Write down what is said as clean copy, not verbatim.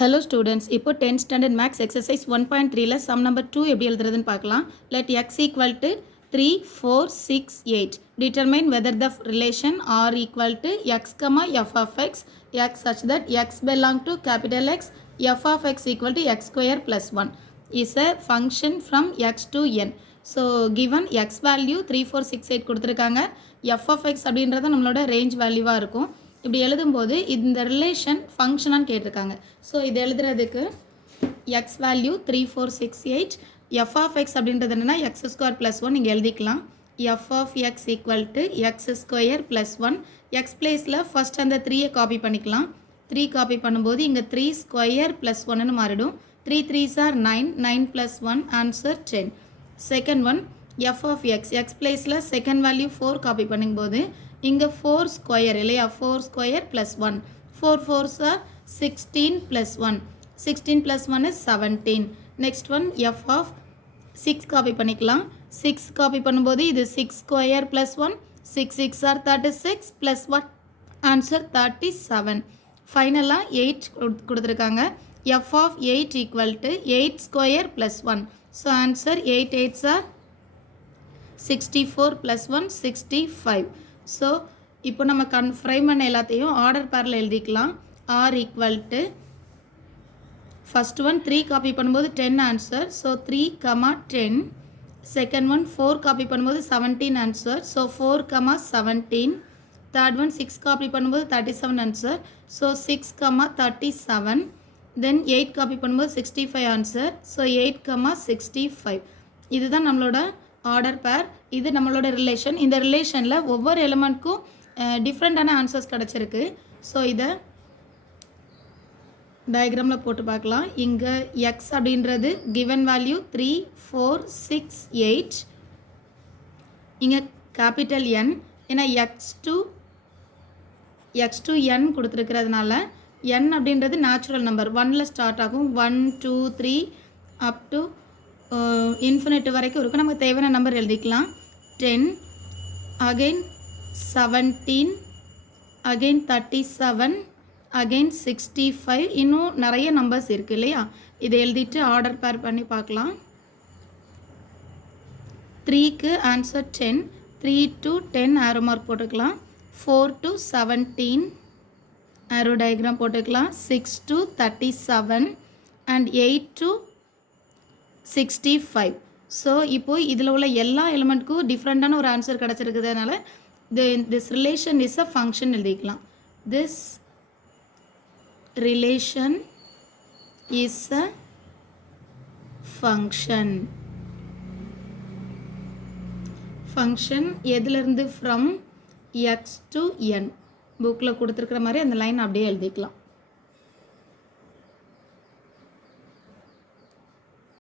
Hello students, இப்போ 10th standard max exercise 1.3ல sum number 2 எப்படி எழுதுறதுன்னு பார்க்கலாம். Let x equal to 3, 4, 6, 8. Determine whether the relation r equal to x, f of x such that x belong to capital X, f of x equal to x square plus 1 is a function from x to n. So given x value 3, 4, 6, 8 கொடுத்திருக்காங்க. f of x அப்படின்றது நம்மளோட range வேல்யூவா இருக்கும். இப்படி எழுதும்போது இந்த relation ஃபங்க்ஷனான்னு கேட்டிருக்காங்க. So இது எழுதுறதுக்கு x value 3, 4, 6, 8 f of x அப்படின்றது என்னென்னா எக்ஸ் ஸ்கொயர் ப்ளஸ் 1 இங்கே எழுதிக்கலாம். F of x equal to x square plus 1 x பிளேஸில் ஃபஸ்ட் அந்த 3யை காப்பி பண்ணிக்கலாம். 3 காப்பி பண்ணும்போது இங்கே 3 ஸ்கொயர் ப்ளஸ் 1ன்னு மாறிடும். 3 3s are 9, 9 plus 1 answer 10. Second one f of x x பிளேஸில் செகண்ட் வேல்யூ 4 காப்பி பண்ணும்போது இங்கே 4 ஸ்கொயர் இல்லையா, 4 square plus 1 4 4s are 16 plus 1 16 plus 1 is 17. Next one f of 6 copy பண்ணிக்கலாம். 6 காப்பி பண்ணும்போது இது 6 square plus 1 6 6 are 36 plus 1 answer 37. ஃபைனலாக 8 கொடுத்துருக்காங்க. F of 8 equal to 8 square plus 1 so answer 8 8s are 64 plus 1 65. So இப்போ நம்ம confirm பண்ண எல்லாத்தையும் order பேரில் எழுதிக்கலாம். R equal to first one 3 copy பண்ணும்போது 10 answer, so 3, 10. Second one 4 copy பண்ணும்போது 17 answer, so 4, 17. Third one 6 copy பண்ணும்போது 37 ஆன்சர், ஸோ 6, 37. தென் 8 copy பண்ணும்போது 65 ஆன்சர், ஸோ 8, 65. இதுதான் நம்மளோட ஆர்டர் பேர். இது நம்மளோட ரிலேஷன். இந்த ரிலேஷனில் ஒவ்வொரு எலிமெண்ட்க்கும் டிஃப்ரெண்ட்டான ஆன்சர்ஸ் கிடச்சிருக்கு. ஸோ இதை டயக்ராமில் போட்டு பார்க்கலாம். இங்கே எக்ஸ் அப்படின்றது கிவன் வேல்யூ 3, 4, 6, 8. இங்கே கேபிட்டல் என், ஏன்னா எக்ஸ் டு என் கொடுத்துருக்கிறதுனால என் அப்படின்றது நேச்சுரல் நம்பர் 1ல் ஸ்டார்ட் ஆகும். 1, 2, 3 அப் டு இன்ஃபினிட் வரைக்கும் இருக்கும். நமக்கு தேவையான நம்பர் எழுதிக்கலாம். 10, அகெயின் 17, அகெயின் 37, அகெயின் 65. இன்னும் நிறைய நம்பர்ஸ் இருக்குது இல்லையா. இதை எழுதிட்டு ஆர்டர் பேர் பண்ணி பார்க்கலாம். 3க்கு ஆன்சர் 10, 3 to 10 ஆரோ மார்க் போட்டுக்கலாம். 4 to 17 ஆரோ டயக்ராம் போட்டுக்கலாம். 6 to 37 அண்ட் 8 to 65. ஸோ இப்போ இதில் உள்ள எல்லா எலிமெண்ட்க்கும் டிஃப்ரெண்ட்டான ஒரு ஆன்சர் கிடச்சிருக்கிறதுனால this relation is a function எழுதிக்கலாம். This relation is a function. Function எதுலேருந்து? From x to n. புக்கில் கொடுத்துருக்குற மாதிரி அந்த லைன் அப்படியே எழுதிக்கலாம்.